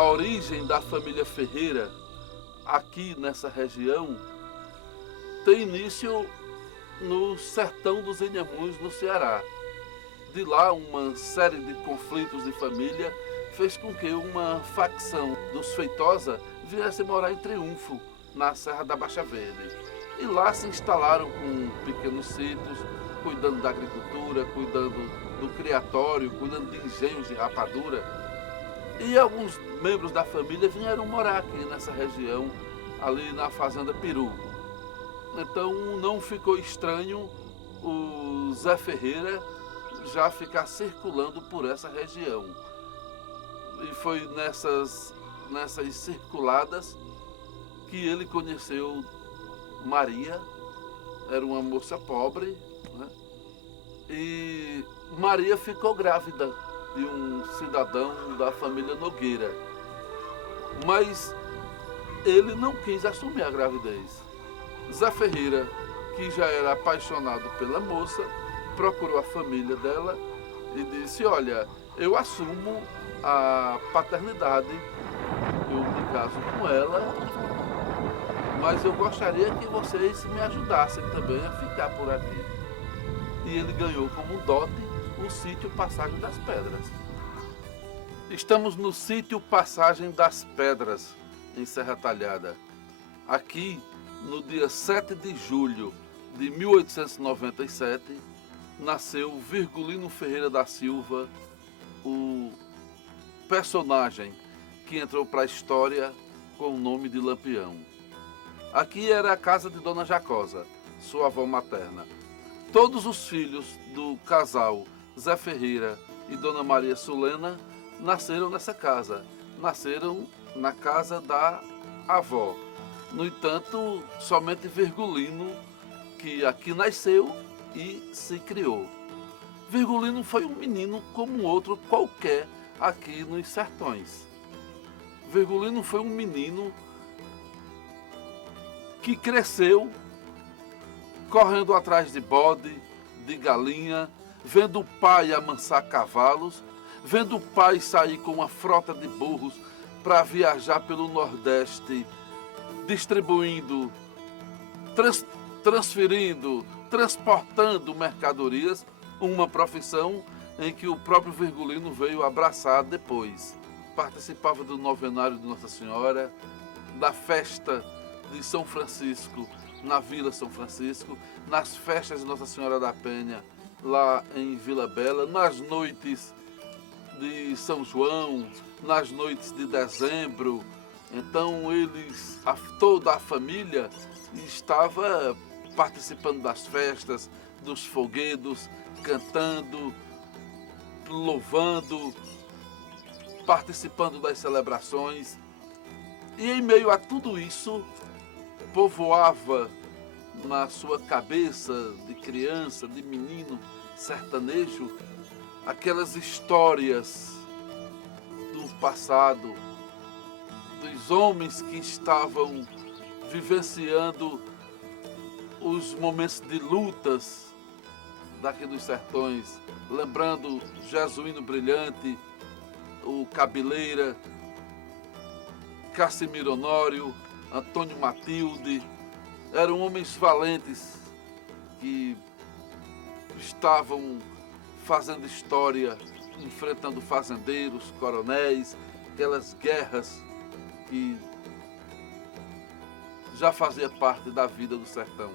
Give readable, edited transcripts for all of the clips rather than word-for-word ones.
A origem da família Ferreira aqui nessa região tem início no sertão dos Inhamuns, no Ceará. De lá, uma série de conflitos de família fez com que uma facção dos Feitosa viesse morar em Triunfo, na Serra da Baixa Verde. E lá se instalaram com pequenos sítios, cuidando da agricultura, cuidando do criatório, cuidando de engenhos de rapadura. E alguns membros da família vieram morar aqui nessa região, ali na Fazenda Peru. Então não ficou estranho o Zé Ferreira já ficar circulando por essa região. E foi nessas circuladas que ele conheceu Maria. Era uma moça pobre, né? E Maria ficou grávida de um cidadão da família Nogueira. Mas ele não quis assumir a gravidez. Zé Ferreira, que já era apaixonado pela moça, procurou a família dela e disse: olha, eu assumo a paternidade, eu me caso com ela, mas eu gostaria que vocês me ajudassem também a ficar por aqui. E ele ganhou como dote o sítio Passagem das Pedras. Estamos no sítio Passagem das Pedras, em Serra Talhada. Aqui, no dia 7 de julho de 1897, nasceu Virgulino Ferreira da Silva, o personagem que entrou para a história com o nome de Lampião. Aqui era a casa de Dona Jacosa, sua avó materna. Todos os filhos do casal Zé Ferreira e Dona Maria Sulena nasceram nessa casa. Nasceram na casa da avó. No entanto, somente Virgulino, que aqui nasceu e se criou. Virgulino foi um menino como outro qualquer aqui nos sertões. Virgulino foi um menino que cresceu correndo atrás de bode, de galinha, vendo o pai amansar cavalos, vendo o pai sair com uma frota de burros para viajar pelo Nordeste, distribuindo, transferindo, transportando mercadorias, uma profissão em que o próprio Virgulino veio abraçar depois. Participava do novenário de Nossa Senhora, da festa de São Francisco, na Vila São Francisco, nas festas de Nossa Senhora da Penha, lá em Vila Bela, nas noites de São João, nas noites de dezembro. Então toda a família estava participando das festas, dos folguedos, cantando, louvando, participando das celebrações. E em meio a tudo isso, povoava na sua cabeça de criança, de menino sertanejo, aquelas histórias do passado, dos homens que estavam vivenciando os momentos de lutas daqui dos sertões, lembrando Jesuíno Brilhante, o Cabeleira, Cassimiro Honório, Antônio Matilde. Eram homens valentes que estavam fazendo história, enfrentando fazendeiros, coronéis, aquelas guerras que já fazia parte da vida do sertão.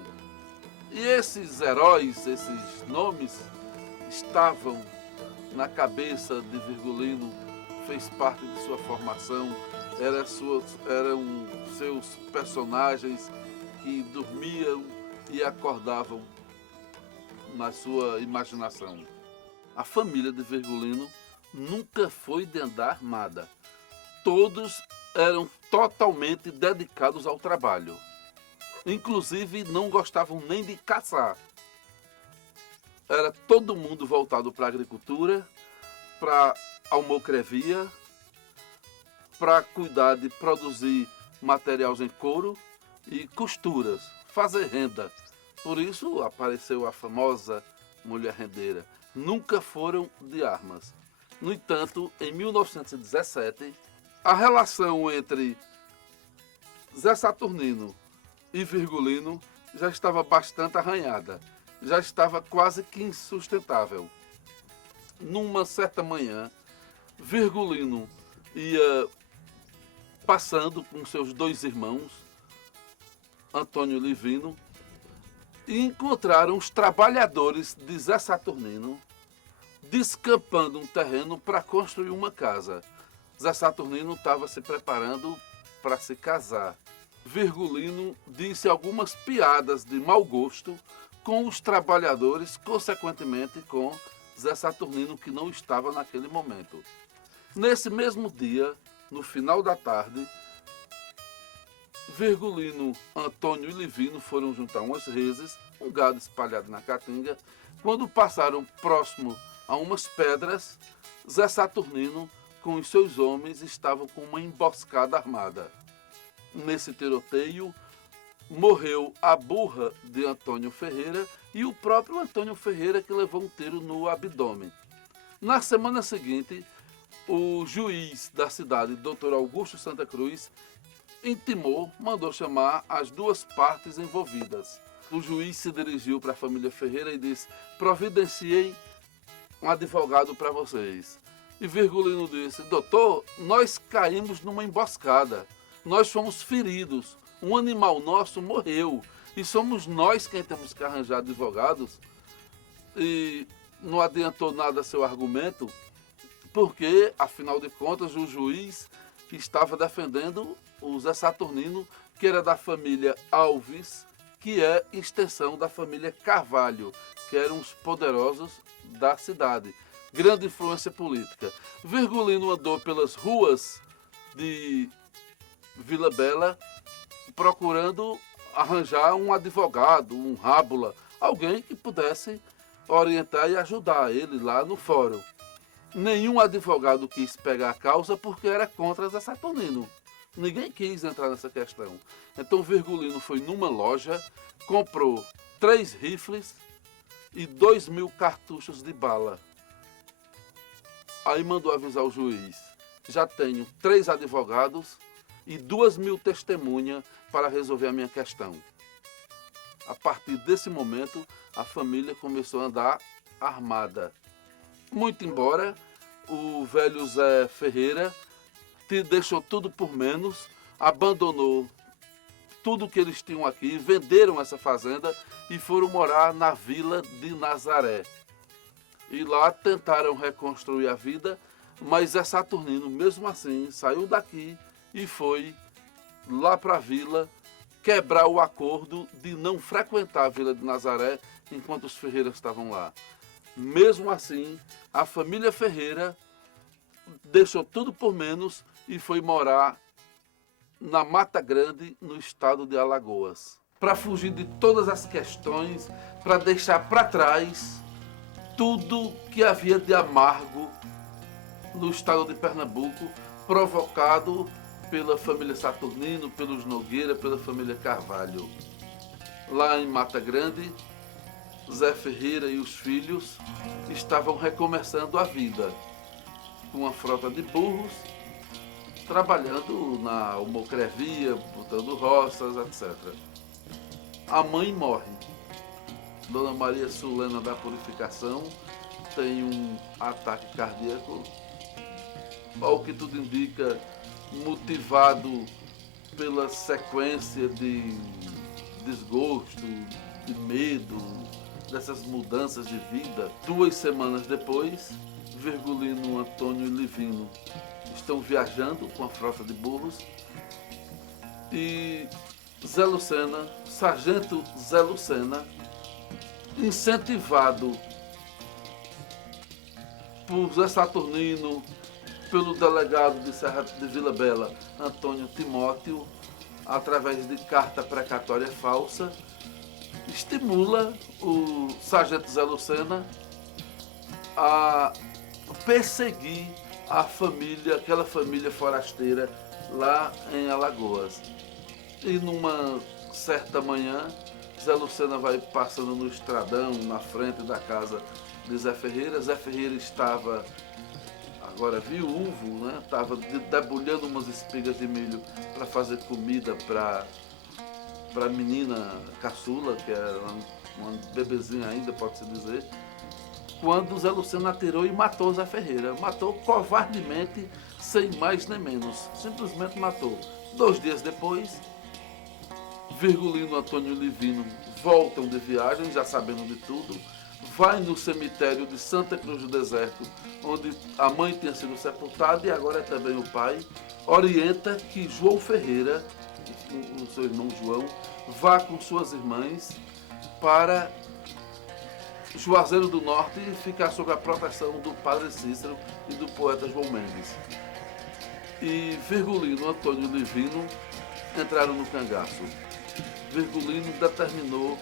E esses heróis, esses nomes, estavam na cabeça de Virgulino, fez parte de sua formação, eram seus personagens que dormiam e acordavam na sua imaginação. A família de Virgulino nunca foi de andar armada. Todos eram totalmente dedicados ao trabalho. Inclusive não gostavam nem de caçar. Era todo mundo voltado para a agricultura, para a almocrevia, para cuidar de produzir materiais em couro e costuras, fazer renda. Por isso apareceu a famosa mulher rendeira. Nunca foram de armas. No entanto, em 1917, A relação entre Zé Saturnino e Virgulino já estava bastante arranhada, já estava quase que insustentável. Numa certa manhã, Virgulino ia passando com seus dois irmãos, Antônio e Livino, e encontraram os trabalhadores de Zé Saturnino descampando um terreno para construir uma casa. Zé Saturnino estava se preparando para se casar. Virgulino disse algumas piadas de mau gosto com os trabalhadores, consequentemente com Zé Saturnino, que não estava naquele momento. Nesse mesmo dia, no final da tarde, Virgulino, Antônio e Livino foram juntar umas reses, um gado espalhado na caatinga. Quando passaram próximo a umas pedras, Zé Saturnino, com os seus homens, estavam com uma emboscada armada. Nesse tiroteio, morreu a burra de Antônio Ferreira e o próprio Antônio Ferreira, que levou um tiro no abdômen. Na semana seguinte, o juiz da cidade, Dr. Augusto Santa Cruz, intimou, mandou chamar as duas partes envolvidas. O juiz se dirigiu para a família Ferreira e disse: providenciei um advogado para vocês. E Virgulino disse: doutor, nós caímos numa emboscada, nós fomos feridos, um animal nosso morreu e somos nós quem temos que arranjar advogados. E não adiantou nada seu argumento, porque, afinal de contas, o juiz estava defendendo o Zé Saturnino, que era da família Alves, que é extensão da família Carvalho, que eram os poderosos da cidade. Grande influência política. Virgulino andou pelas ruas de Vila Bela procurando arranjar um advogado, um rábula, alguém que pudesse orientar e ajudar ele lá no fórum. Nenhum advogado quis pegar a causa porque era contra Zé Saturnino. Ninguém quis entrar nessa questão. Então Virgulino foi numa loja, comprou 3 rifles e 2.000 cartuchos de bala. Aí mandou avisar o juiz: já tenho 3 advogados e 2.000 testemunhas para resolver a minha questão. A partir desse momento, a família começou a andar armada. Muito embora o velho Zé Ferreira deixou tudo por menos, abandonou tudo que eles tinham aqui, venderam essa fazenda e foram morar na vila de Nazaré. E lá tentaram reconstruir a vida, mas Zé Saturnino, mesmo assim, saiu daqui e foi lá para a vila quebrar o acordo de não frequentar a vila de Nazaré enquanto os Ferreiras estavam lá. Mesmo assim, a família Ferreira deixou tudo por menos e foi morar na Mata Grande, no estado de Alagoas. Para fugir de todas as questões, para deixar para trás tudo que havia de amargo no estado de Pernambuco, provocado pela família Saturnino, pelos Nogueira, pela família Carvalho. Lá em Mata Grande, Zé Ferreira e os filhos estavam recomeçando a vida, com uma frota de burros, trabalhando na almocrevia, botando roças, etc. A mãe morre. Dona Maria Sulena da Purificação tem um ataque cardíaco, ao que tudo indica, motivado pela sequência de desgosto, de medo, dessas mudanças de vida. 2 semanas depois, Virgulino, Antônio e Livino estão viajando com a frota de burros e Zé Lucena, Sargento Zé Lucena, incentivado por Zé Saturnino, pelo delegado de Serra de Vila Bela, Antônio Timóteo, através de carta precatória falsa, estimula o Sargento Zé Lucena a perseguir a família, aquela família forasteira lá em Alagoas. E numa certa manhã, Zé Lucena vai passando no estradão, na frente da casa de Zé Ferreira. Zé Ferreira estava agora viúvo, né? Estava debulhando umas espigas de milho para fazer comida para a menina caçula, que era uma bebezinha ainda, pode-se dizer, quando Zé Luciano atirou e matou Zé Ferreira. Matou covardemente, sem mais nem menos. Simplesmente matou. 2 dias depois, Virgulino Antônio Livino voltam de viagem, já sabendo de tudo, vai no cemitério de Santa Cruz do Deserto, onde a mãe tinha sido sepultada e agora é também o pai, orienta que João Ferreira, o seu irmão João, vá com suas irmãs para Juazeiro do Norte e ficar sob a proteção do padre Cícero e do poeta João Mendes. E Virgulino Antônio Livino entraram no cangaço. Virgulino determinou,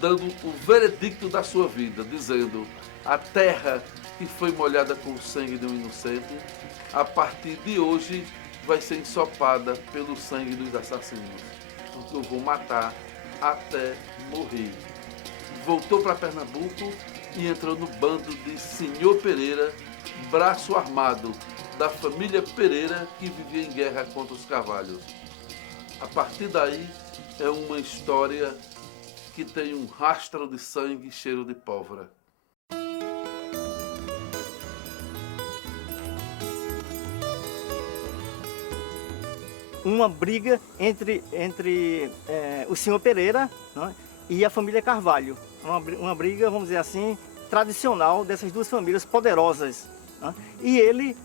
dando o veredicto da sua vida, dizendo: a terra que foi molhada com o sangue de um inocente, a partir de hoje vai ser ensopada pelo sangue dos assassinos, porque eu vou matar até morrer. Voltou para Pernambuco e entrou no bando de Senhor Pereira, braço armado da família Pereira, que vivia em guerra contra os Carvalhos. A partir daí é uma história que tem um rastro de sangue e cheiro de pólvora. Uma briga entre o senhor Pereira, né, e a família Carvalho. Uma briga, vamos dizer assim, tradicional dessas duas famílias poderosas. Né? E ele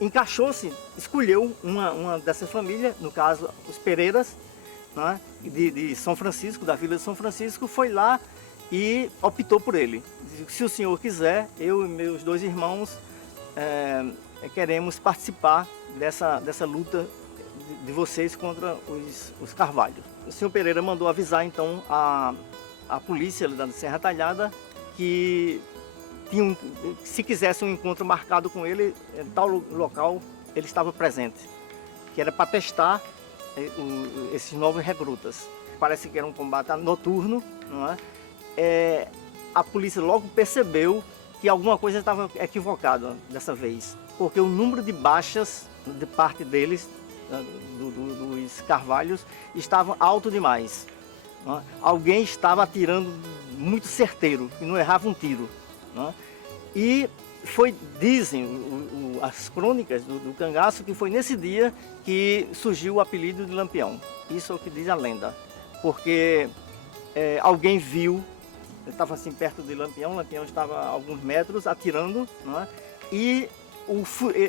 encaixou-se, escolheu uma dessa família, no caso os Pereiras, né, de São Francisco, da Vila de São Francisco, foi lá e optou por ele. Se o senhor quiser, eu e meus 2 irmãos queremos participar dessa luta de vocês contra os Carvalho. O senhor Pereira mandou avisar então a polícia da Serra Talhada que se quisesse um encontro marcado com ele, em tal local ele estava presente, que era para testar esses novos recrutas. Parece que era um combate noturno, não é? A polícia logo percebeu que alguma coisa estava equivocada dessa vez, porque o número de baixas de parte deles, dos Carvalhos, estava alto demais. Não é? Alguém estava atirando muito certeiro e não errava um tiro. Não é? E dizem as crônicas do cangaço, que foi nesse dia que surgiu o apelido de Lampião. Isso é o que diz a lenda, porque alguém viu, estava assim perto de Lampião estava a alguns metros atirando, não é? E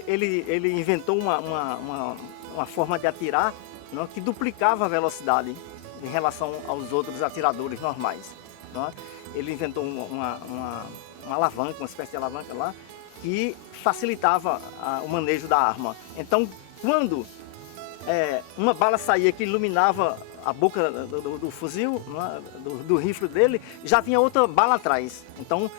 ele inventou uma forma de atirar, não é? Que duplicava a velocidade em relação aos outros atiradores normais. Não é? Ele inventou uma alavanca, uma espécie de alavanca lá, que facilitava o manejo da arma. Então, quando uma bala saía que iluminava a boca do fuzil, do rifle dele, já tinha outra bala atrás. Então,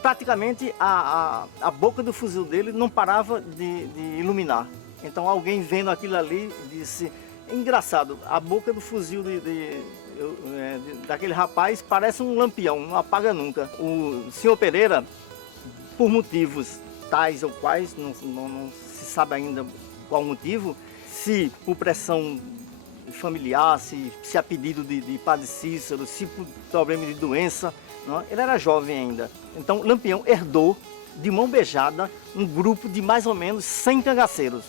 praticamente a boca do fuzil dele não parava de iluminar. Então, alguém vendo aquilo ali disse: engraçado, a boca do fuzil daquele rapaz parece um lampião, não apaga nunca. O senhor Pereira, por motivos tais ou quais, não se sabe ainda qual motivo, se por pressão familiar, se a pedido de padre Cícero, se por problema de doença, não, ele era jovem ainda. Então Lampião herdou de mão beijada um grupo de mais ou menos 100 cangaceiros.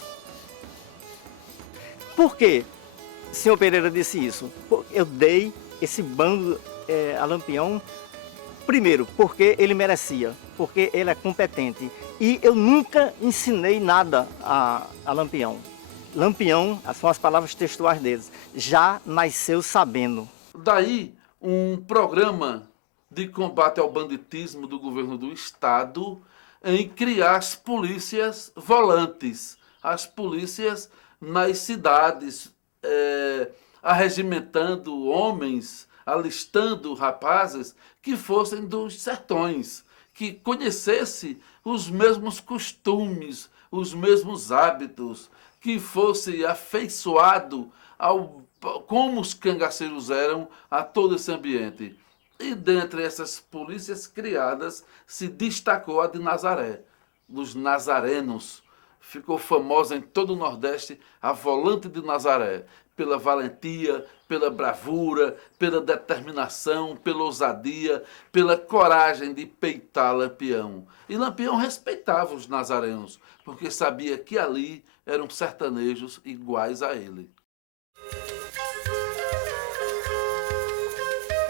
Por que o senhor Pereira disse isso? Eu dei esse bando a Lampião, primeiro, porque ele merecia, porque ele é competente. E eu nunca ensinei nada a Lampião. Lampião, são as palavras textuais deles, já nasceu sabendo. Daí, um programa de combate ao banditismo do governo do estado em criar as polícias volantes, as polícias nas cidades, arregimentando homens, alistando rapazes que fossem dos sertões, que conhecesse os mesmos costumes, os mesmos hábitos, que fosse afeiçoado como os cangaceiros eram a todo esse ambiente. E dentre essas polícias criadas se destacou a de Nazaré. dos nazarenos. Ficou famosa em todo o Nordeste a Volante de Nazaré, pela valentia, pela bravura, pela determinação, pela ousadia, pela coragem de peitar Lampião. E Lampião respeitava os nazarenos, porque sabia que ali eram sertanejos iguais a ele.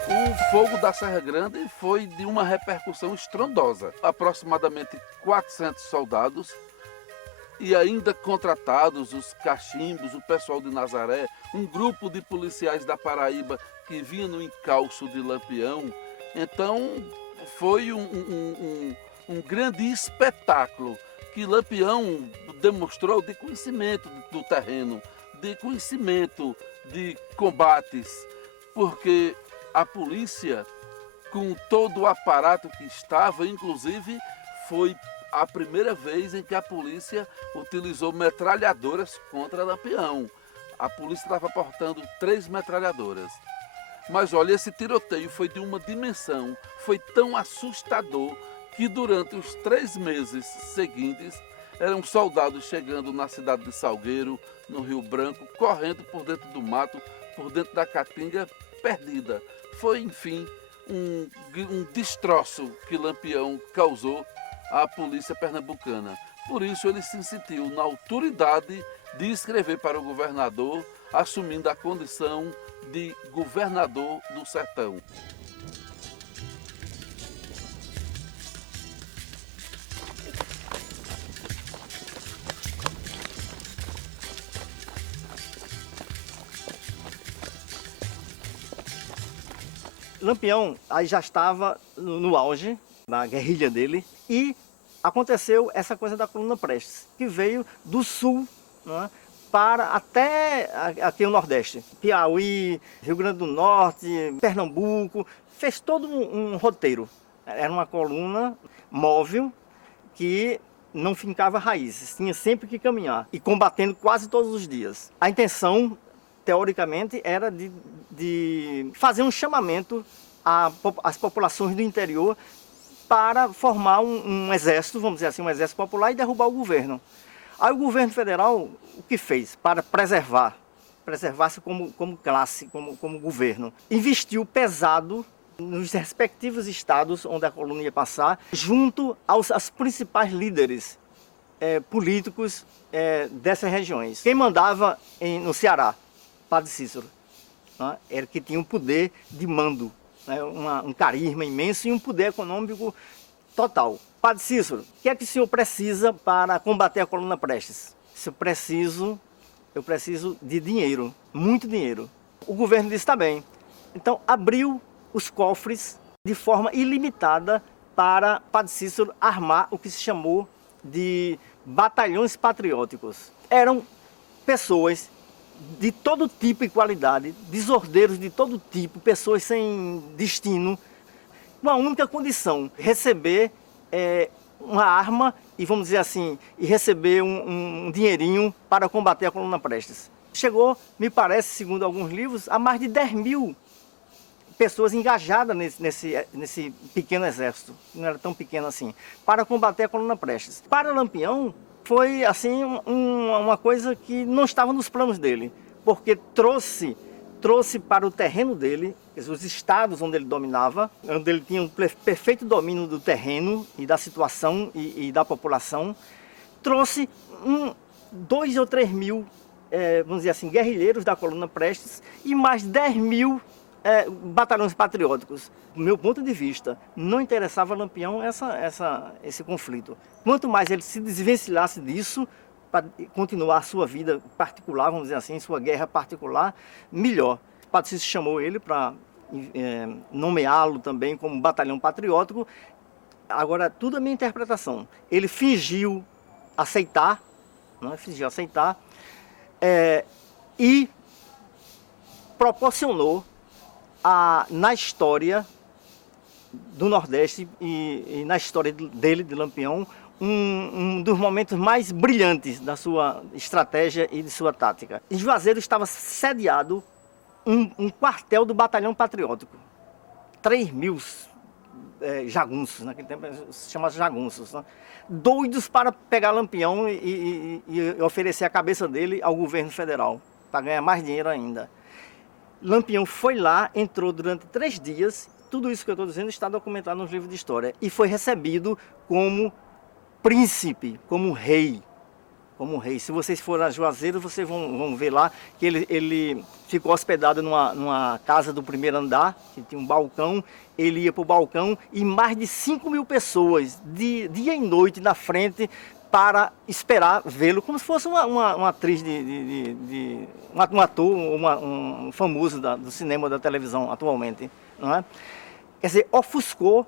O fogo da Serra Grande foi de uma repercussão estrondosa. Aproximadamente 400 soldados e ainda contratados, os cachimbos, o pessoal de Nazaré, um grupo de policiais da Paraíba que vinha no encalço de Lampião. Então foi um grande espetáculo que Lampião demonstrou de conhecimento do terreno, de conhecimento de combates, porque a polícia, com todo o aparato que estava, inclusive foi a primeira vez em que a polícia utilizou metralhadoras contra Lampião. A polícia estava portando 3 metralhadoras. Mas olha, esse tiroteio foi de uma dimensão, foi tão assustador, que durante os 3 meses seguintes, eram soldados chegando na cidade de Salgueiro, no Rio Branco, correndo por dentro do mato, por dentro da caatinga, perdida. Foi, enfim, um destroço que Lampião causou à polícia pernambucana. Por isso ele se sentiu na autoridade de escrever para o governador, assumindo a condição de governador do sertão. Lampião aí já estava no auge da guerrilha dele e aconteceu essa coisa da coluna Prestes, que veio do sul, né, para até aqui o Nordeste, Piauí, Rio Grande do Norte, Pernambuco, fez todo um roteiro. Era uma coluna móvel que não fincava raízes, tinha sempre que caminhar e combatendo quase todos os dias. A intenção, teoricamente, era de fazer um chamamento às populações do interior para formar um exército, vamos dizer assim, um exército popular e derrubar o governo. Aí o governo federal, o que fez para preservar-se como classe, como governo? Investiu pesado nos respectivos estados onde a coluna ia passar, junto aos principais líderes políticos dessas regiões. Quem mandava no Ceará? Padre Cícero, né? Era que tinha um poder de mando, né? Um carisma imenso e um poder econômico total. Padre Cícero, o que é que o senhor precisa para combater a coluna Prestes? Eu preciso de dinheiro, muito dinheiro. O governo disse, tá bem. Então abriu os cofres de forma ilimitada para Padre Cícero armar o que se chamou de batalhões patrióticos. Eram pessoas de todo tipo e qualidade, desordeiros de todo tipo, pessoas sem destino, uma única condição: receber uma arma e, vamos dizer assim, e receber um dinheirinho para combater a coluna Prestes. Chegou, me parece, segundo alguns livros, a mais de 10.000 pessoas engajadas nesse pequeno exército, não era tão pequeno assim, para combater a coluna Prestes. Para Lampião, foi assim uma coisa que não estava nos planos dele, porque trouxe para o terreno dele, os estados onde ele dominava, onde ele tinha um perfeito domínio do terreno e da situação e da população, trouxe 2 ou 3 mil, vamos dizer assim, guerrilheiros da coluna Prestes e mais 10.000 batalhões patrióticos. Do meu ponto de vista, não interessava a Lampião esse conflito. Quanto mais ele se desvencilhasse disso, para continuar a sua vida particular, vamos dizer assim, sua guerra particular, melhor. O Padre Cícero chamou ele para nomeá-lo também como batalhão patriótico. Agora, tudo é minha interpretação. Ele fingiu aceitar, e proporcionou na história do Nordeste e na história dele, de Lampião, um dos momentos mais brilhantes da sua estratégia e de sua tática. Em Juazeiro estava sediado um quartel do Batalhão Patriótico. 3.000 jagunços, naquele tempo se chamava jagunços, né? Doidos para pegar Lampião e oferecer a cabeça dele ao governo federal, para ganhar mais dinheiro ainda. Lampião foi lá, entrou durante 3 dias, tudo isso que eu estou dizendo está documentado nos livros de história, e foi recebido como príncipe, como rei. Como rei. Se vocês forem a Juazeiro, vocês vão ver lá que ele ficou hospedado numa casa do primeiro andar, que tinha um balcão. Ele ia para o balcão e mais de 5.000 pessoas, dia e noite, na frente, para esperar vê-lo, como se fosse uma atriz, um ator, um famoso do cinema ou da televisão atualmente. Não é? Quer dizer, ofuscou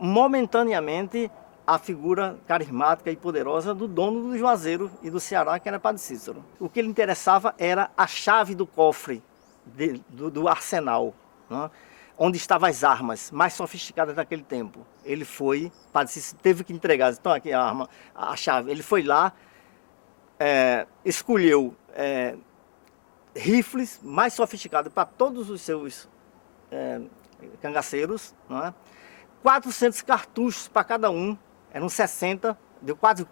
momentaneamente a figura carismática e poderosa do dono do Juazeiro e do Ceará, que era Padre Cícero. O que lhe interessava era a chave do cofre, do arsenal, né? Onde estavam as armas mais sofisticadas daquele tempo. Ele foi, Padre Cícero teve que entregar, então aqui a arma, a chave. Ele foi lá, escolheu rifles mais sofisticados para todos os seus cangaceiros, né? 400 cartuchos para cada um. Eram 60, deu quase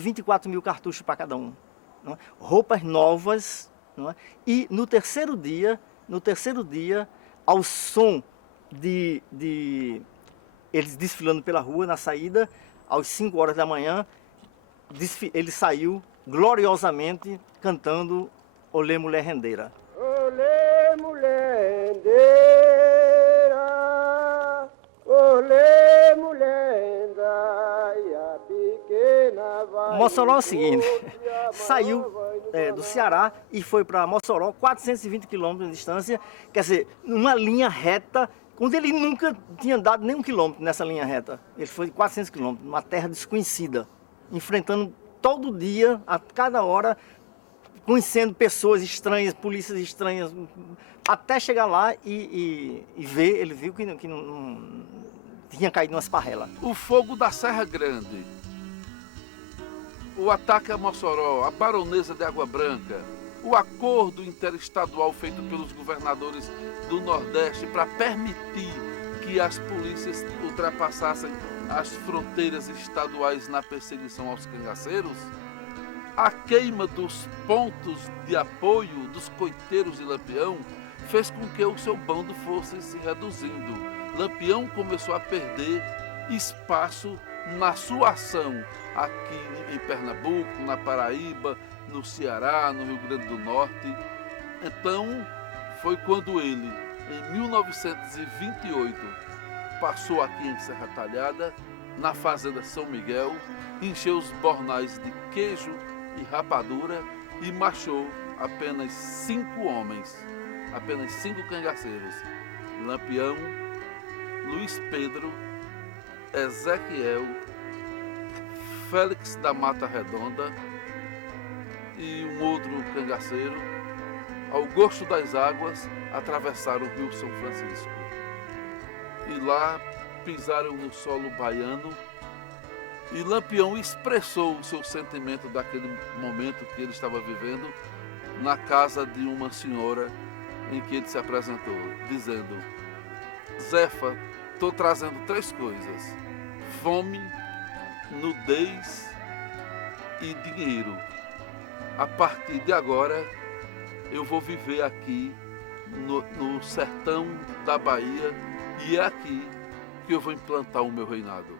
24.000 cartuchos para cada um. Não é? Roupas novas. Não é? E no terceiro dia, ao som de eles desfilando pela rua, na saída, às 5 horas da manhã, ele saiu gloriosamente cantando Olê Mulher Rendeira. Olê Mulher Rendeira, olê Mulher Mossoró é o seguinte, saiu do Ceará e foi para Mossoró, 420 quilômetros de distância, quer dizer, numa linha reta, onde ele nunca tinha andado nem 1 quilômetro nessa linha reta. Ele foi 400 quilômetros, numa terra desconhecida, enfrentando todo dia, a cada hora, conhecendo pessoas estranhas, polícias estranhas, até chegar lá e ver, ele viu que não tinha caído numa esparrela. O fogo da Serra Grande, o ataque a Mossoró, a baronesa de Água Branca, o acordo interestadual feito pelos governadores do Nordeste para permitir que as polícias ultrapassassem as fronteiras estaduais na perseguição aos cangaceiros, a queima dos pontos de apoio dos coiteiros de Lampião fez com que o seu bando fosse se reduzindo. Lampião começou a perder espaço na sua ação aqui em Pernambuco, na Paraíba, no Ceará, no Rio Grande do Norte. Então, foi quando ele, em 1928, passou aqui em Serra Talhada, na Fazenda São Miguel, encheu os bornais de queijo e rapadura e marchou apenas 5 homens, apenas 5 cangaceiros: Lampião, Luiz Pedro, Ezequiel, Félix da Mata Redonda e um outro cangaceiro, ao gosto das águas, atravessaram o Rio São Francisco. E lá pisaram no solo baiano e Lampião expressou o seu sentimento daquele momento que ele estava vivendo na casa de uma senhora em que ele se apresentou, dizendo: Zefa, estou trazendo 3 coisas: fome, nudez e dinheiro. A partir de agora, eu vou viver aqui no sertão da Bahia e é aqui que eu vou implantar o meu reinado.